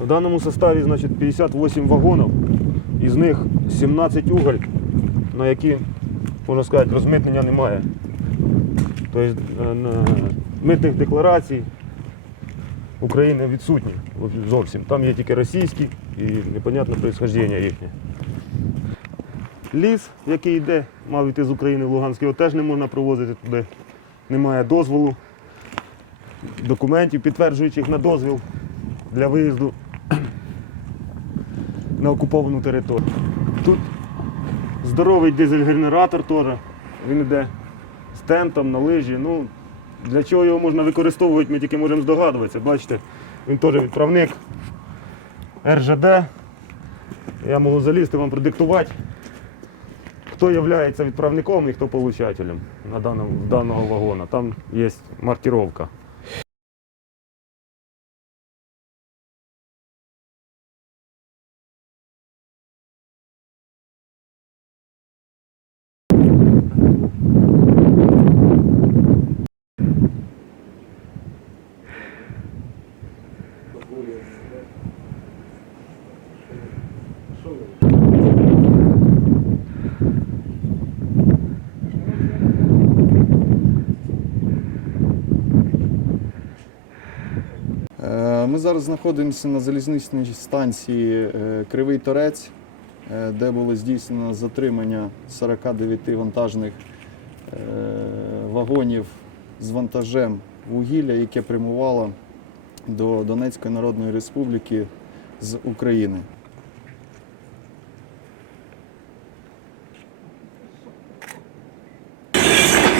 В даному составі значить, 58 вагонів, із них 17 уголь, на які, можна сказати, розмитнення немає. Тобто е, митних декларацій України відсутні зовсім. Там є тільки російські і непонятне происхождення їхнє. Ліс, який йде, мав йти з України в Луганськ, його теж не можна провозити туди. Немає дозволу, документів, підтверджуючих на дозвіл для виїзду на окуповану територію. Тут здоровий дизель-генератор теж. Він йде з тентом на лижі. Ну, для чого його можна використовувати, ми тільки можемо здогадуватися. Бачите, він теж відправник РЖД. Я можу залізти вам продиктувати, хто є відправником і хто получателем на даному, даного вагона. Там є маркировка. Ми зараз знаходимося на залізничній станції е, Кривий Торець, е, де було здійснено затримання 49 вантажних е, вагонів з вантажем вугілля, яке прямувало до Донецької Народної Республіки з України.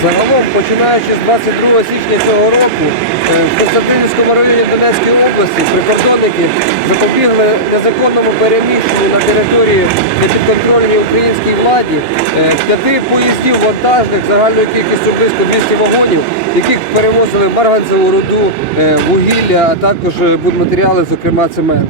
Загалом, починаючи з 22 січня цього року, е, в Константинівському районі Донецької області прикордонники запобігли незаконному переміщенню на території непідконтрольній українській владі е, п'яти поїздів вантажних загальною кількістю близько 200 вагонів, яких перевозили марганцеву руду, е, вугілля, а також будматеріали, зокрема цемент.